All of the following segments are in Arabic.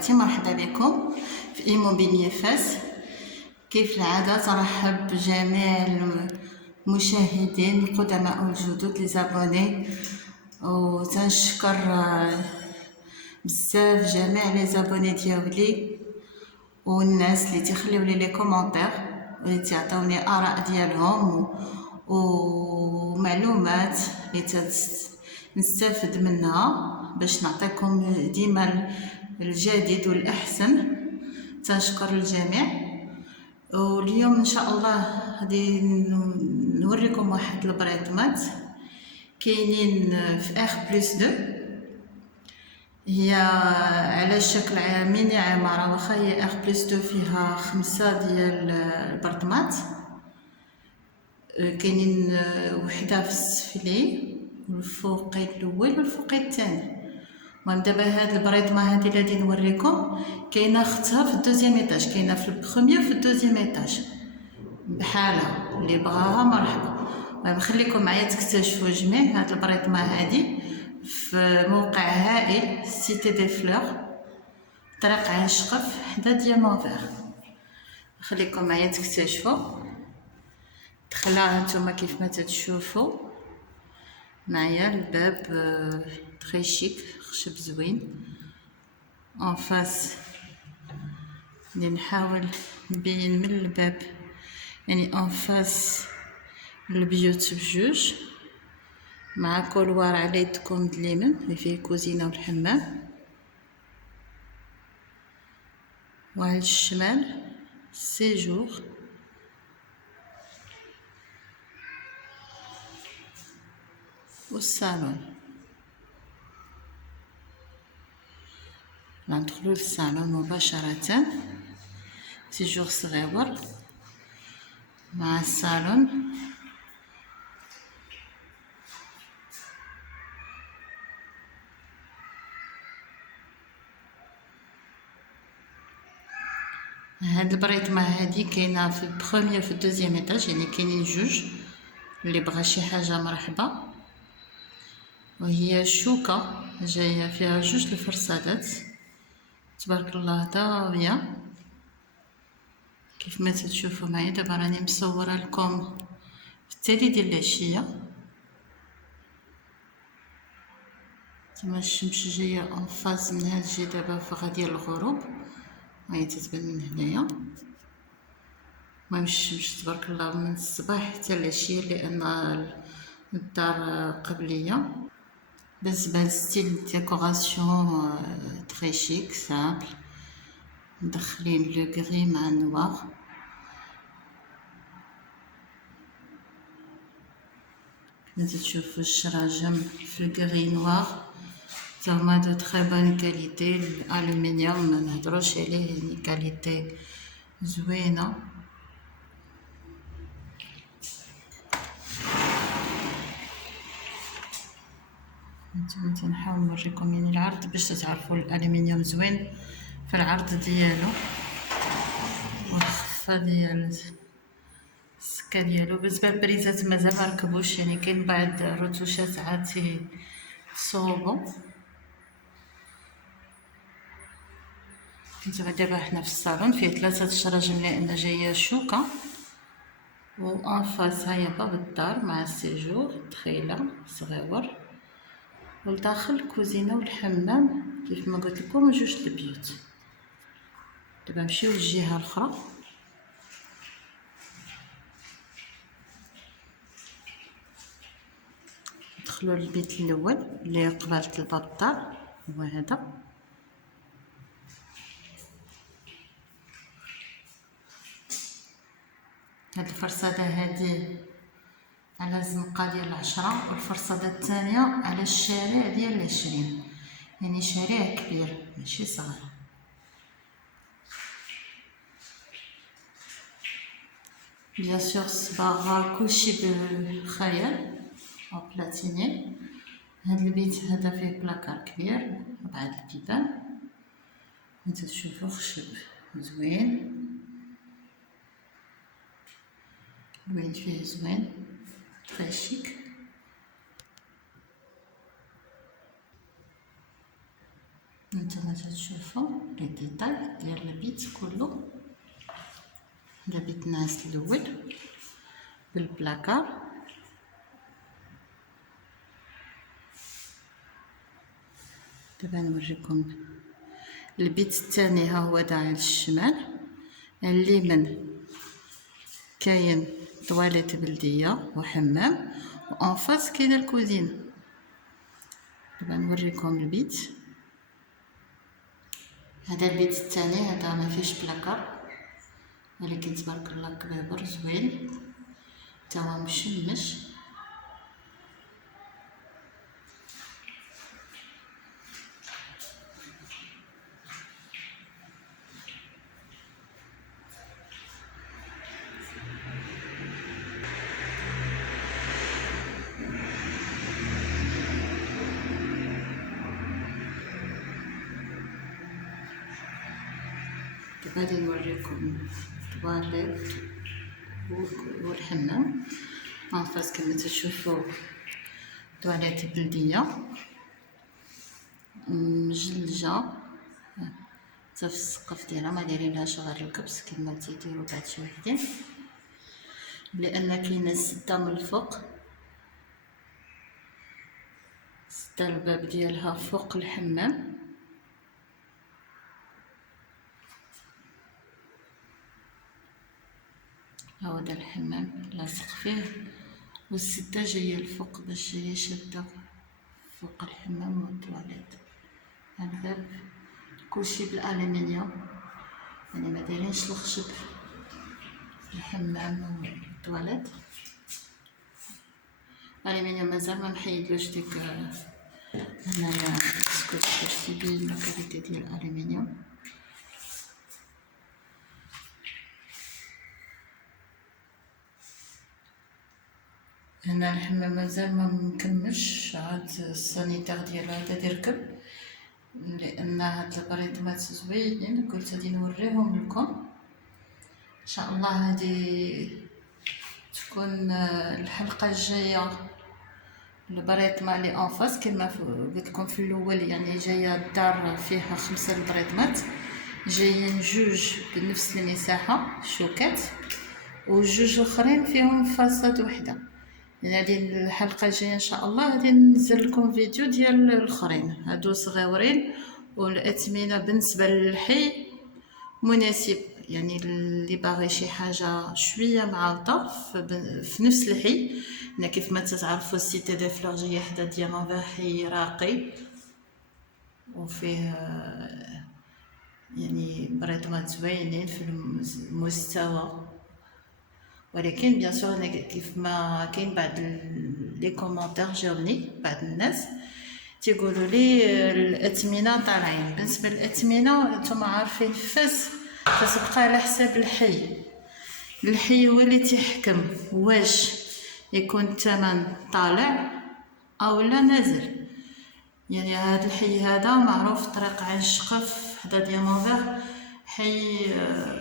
اخواتي، مرحبا بكم في ايموبيليي فاس. كيف العاده ترحب بجميع المشاهدين القدماء والجدد لي زابوني، وتنشكر بزاف جميع لي زابوني ديالي والناس اللي تيخليو لي كومونتير واللي تعطوني اراء ديالهم ومعلومات اللي نستافد منها باش نعطيكم ديما الجديد والاحسن. تنشكر الجميع، واليوم ان شاء الله غادي نوريكم واحد البريطمات كاينين في R+2. هي على شكل ميني عمارة، واخا هي R+2 فيها 5 ديال البرطمات. كاينين وحده في السفلي والفوقي الاول والفوقي الثاني. المهم دابا هاد البريطمه هادي اللي غادي نوريكم كاينه اختها في الدوزيام ايطاج، كاينه في البروميير وفي الدوزيام ايطاج بحالها، اللي بغاها مرحبا. المهم خليكم معايا تكتشفوا جميع هاد البريطمه هادي في موقع هائل سيتي دي فلور، طريق عين شقف حدا ديامون فيغ. خليكم معايا تكتشفوا. دخلها نتوما كيف ما تتشوفوا معايا الباب تري شيك، خشب زوين. اون فاس اللي نحاول نبين من الباب، يعني اون فاس البيوت بجوج مع كولوار على يدكم د اليمين اللي فيه كوزينه والحمام، وعلى الشمال سيجور والصالون. ندخلو للصالون مباشرة، سيجور صغيور مع الصالون. هاد البريطمه هادي كاينه في البروميير في الدوزيام ايطاج، يعني كاينين جوج، اللي بغى شي حاجه مرحبا. وهي شوكه جايه فيها جوج الفرصادات، تبارك الله طاويه كيف ما تشوفوا معايا. دابا راني مصوره لكم في التالي ديال العشيه. تما الشمس جايه اون فاز من هاد الجهه دابا فغا ديال الغروب، هاهي تتبان من هنايا. المهم الشمس تبارك الله من الصباح حتى العشيه، لان الدار قبليه. بالنسبه للستيل ديكوراسيون تري شيك سامبل، مدخلين لو غري مع النوار. كما تشوفوا الشراجم في الغري نوار تاهما دو تري بون كاليتي. الالومنيوم ما نهضروش عليه، يعني كاليتي زوينه. نتوما تنحاول نوريكم يعني العرض باش تعرفوا الالومنيوم زوين في العرض ديالو والخفه ديال السكه ديالو. بالنسبه للبريزات مازال ما ركبوش، يعني كاين بعض الرتوشات عاد تصوبوا. نتوما دابا حنا في الصالون فيه 3 الشراجم لان جايه شوكه، و ان فاس هيا باب الدار مع السيجور دخيله صغيور، والداخل الكوزينه والحمام كيف ما قلت لكم جوج البيوت. دابا نمشيو للجهه الاخرى. ندخلوا للبيت الاول اللي قبالة الباب الدار، هو هذا. هاد الفرصاده هادي على الزنقه ديال 10، والفرصاده الثانيه على الشارع ديال 20، يعني شارع كبير ماشي صغير. بيان سور الصباغه كلشي بالخيال او بلاتيني. هاد البيت هذا فيه بلاكار كبير 4 البيبان، انت تشوفوا خشب زوين، الوين فيه زوين تري شيك. نتوما تشوفوا لي ديتاي ديال البيت كله. هذا بيت ناس الاول بالبلاكار. دابا نوريكم البيت الثاني. ها هو دا على الشمال، على اليمين كاين طواليت بلديه وحمام، وانفاس كاينه الكوزين. دابا نوريكم البيت. هذا البيت الثاني، هذا ما فيش بلاكار ولكن تبارك الله كبير زوين، تا هو مشمش. غادي نوريكم الطواليت والحمام. انفاس كما تشوفوا طواليت بلديه مجلجه حتى في السقف ديالها، ما دايرينهاش غير الكبس كما تيديروا بعض شي وحدين، لان كاينه سده من الفوق، سده الباب ديالها فوق الحمام. هذا الحمام لاصق فيه، والسده جايه الفوق باش جايه شاده فوق الحمام والطواليت. هذا الباب كلشي بالالومنيوم، يعني ما دايرينش الخشب في الحمام والطواليت. الالومنيوم مازال ما محيدلوش ديك هنايا السكوت باش تبين لا كاليتي ديال الالومنيوم. هنا الحمام مازال ما مكملش، عاد السانيتير ديالو هذا يركب، لان هاد البريطمات زوينين قلت غادي نوريهم لكم ان شاء الله. هادي تكون الحلقه الجايه البريطمه لي انفاس كما قلت لكم في الاول، يعني جايه الدار فيها 5 البريطمات، جايين 2 بنفس المساحه شوكات، و2 اخرين فيهم فاصات وحده. يعني هذه الحلقه الجايه ان شاء الله غادي ننزل لكم فيديو ديال الاخرين هادو صغيورين، والاثمنه بالنسبه للحي مناسب، يعني اللي باغي شي حاجه شويه معاوطه في نفس الحي. هنا كيف ما تعرفوا السيتي دي فلور جايه حدا ديامون، حي راقي وفيه يعني بريطمات زوينين في المستوى. ولكن بيان سور انا كيف ما كاين بعض لي كومونتير جاوني بعض الناس تيقولوا لي الاثمنه طالعين. بالنسبه للاثمنه نتوما عارفين فاس تبقى على حساب الحي هو اللي تيحكم واش يكون الثمن طالع او لا نازل. يعني هذا الحي هذا معروف طريق عين الشقف حدا ديامونفير، حي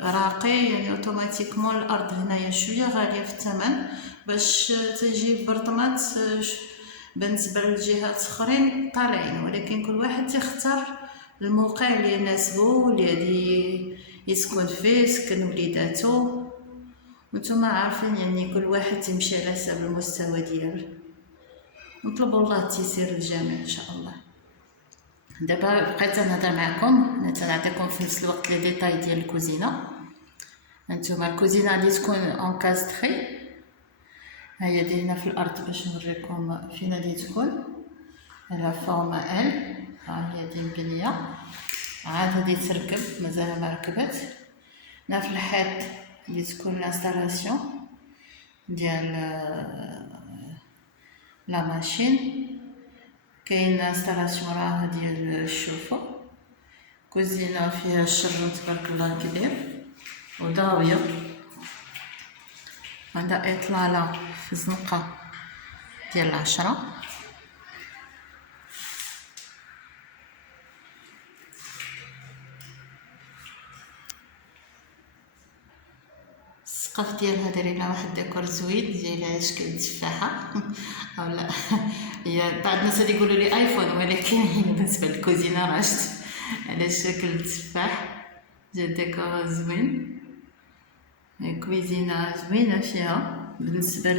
راقي، يعني اوتوماتيكمون الارض هنايا شويه غاليه في الثمن باش تجي برطمات بالنسبه للجهات اخرين طالعين، ولكن كل واحد تختار الموقع اللي يناسبه واللي غادي يسكن فيه، يسكن وليداتو. وانتم عارفين يعني كل واحد تمشي على حسب المستوى ديالو. نطلب الله التيسير للجميع ان شاء الله. دابا بقيت نهضر معكم، انا تنعطيكم في نفس الوقت لي ديتاي ديال الكوزينه. هانتوما الكوزينه اللي تكون انكاستري، هي دايرينها في الارض باش نوريكم فين غادي تكون. على فورما ال، ها هي دي مبنيه، عاد غادي تركب مازال ما ركبت. هنا في الحيط اللي تكون لانستالاسيون ديال لا ماشين، كاين انستالاسيون راها ديال الشوفه. كوزينه فيها الشرم تبارك الله كبير وضاويه، عندها اطلاله في الزنقه ديال 10. السقف ديالها دايرين واحد ديكور زوين ديال شكل التفاحه اولا هي بعض الناس يقولوا لي ايفون، ولكن هي بالنسبه للكوزينه راه على شكل تفاح. جا ديكور زوين، كويزينه زوينه فيها. بالنسبه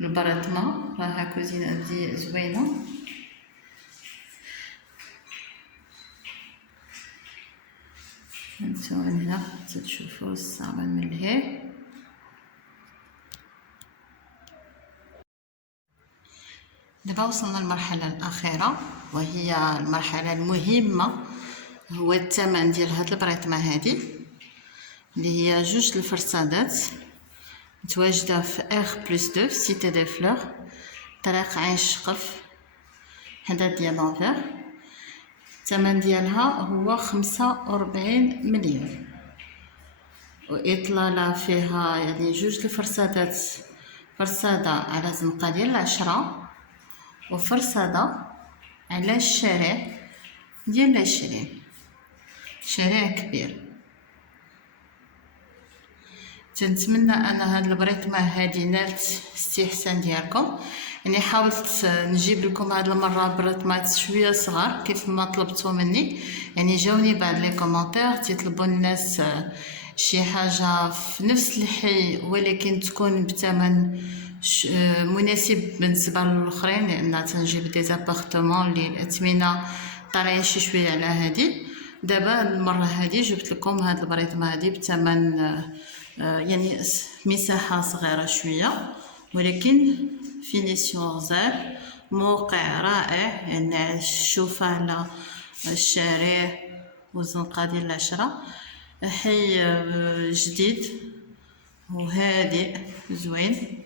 للبرطمان راها كوزينه دي زوينه. نتوما هنا تشوفوا الصالون ملهي. دابا وصلنا للمرحله الاخيره وهي المرحله المهمه، هو الثمن ديال هاد البريطمه هادي اللي هي جوج الفرصادات متواجده في R+2 في سيتي دي فلور، طريق عين الشقف حدا ديالونفير. الثمن ديالها هو 45 مليون، واطلاله فيها يعني جوج الفرصادات، فرصاده على زنقه ديال 10 وفرصاده على الشارع ديال 20، شارع كبير. تنتمنى ان هاد البريطمه هادي نالت استحسان ديالكم. يعني حاولت نجيب لكم هاد المره بريطمات شويه صغار كيف ما طلبتوا مني. يعني جاوني بعض لي كومونتير تيطلبوا الناس شي حاجه في نفس الحي ولكن تكون بثمن مناسب بالنسبه للاخرين، لان تنجيب دي زابارتمون اللي الاثمنه طالعين شي شويه على هادي. دابا المره هادي جبت لكم هاد البريطمه هادي بثمن يعني مساحه صغيره شويه ولكن فينيسيون غزال، موقع رائع. يعني شوفه على الشارع والزنقه ديال 10، حي جديد وهادئ زوين.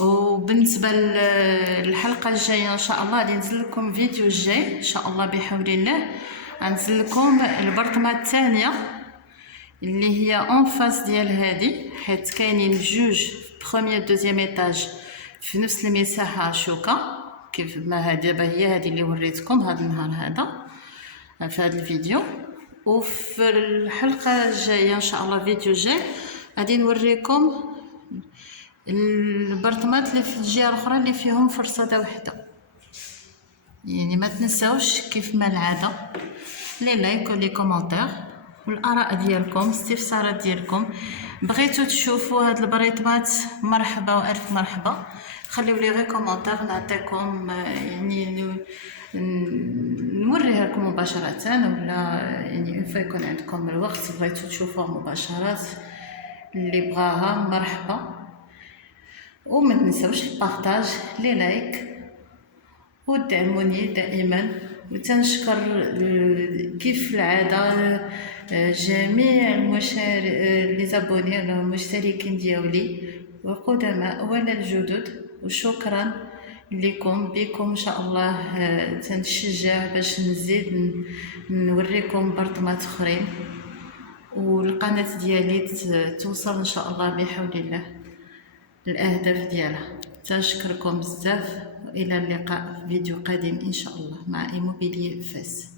وبالنسبه للحلقه الجايه ان شاء الله غادي ننزل لكم فيديو الجاي ان شاء الله بحول الله. غنزل لكم البرطمه الثانيه اللي هي اون فاس ديال هادي، حيت كاينين جوج بروميير دوزيام ايطاج في نفس المساحه شوكه كيف ما هادي. دابا هي هادي اللي وريتكم هذا النهار هذا في هذا الفيديو. وفي الحلقه الجايه ان شاء الله فيديو جاي غادي نوريكم البرطمات اللي في الجهه الاخرى اللي فيهم فرصاده وحده. يعني ما تنساوش كيف ما العاده لي لايك ولي كومونتير والاراء ديالكم، استفسارات ديالكم. بغيتو تشوفوا هاد البريطمات مرحبا والف مرحبا. خليو لي غير كومونتير نعطيكم يعني نوريها لكم مباشره، ولا يعني اون فوا يكون عندكم الوقت بغيتو تشوفوها مباشره اللي بغاها مرحبا. وما تنساوش البارطاج لي لايك ودعموني دائما. وتنشكر كيف العاده جميع لي زابوني المشتركين ديالي والقدماء ولا الجدد، وشكرا لكم. بكم ان شاء الله تنشجع باش نزيد نوريكم برطمات اخرين والقناه ديالي توصل ان شاء الله بحول الله الاهداف ديالها. تنشكركم بزاف، والى اللقاء في فيديو قادم ان شاء الله مع ايموبيليي فاس.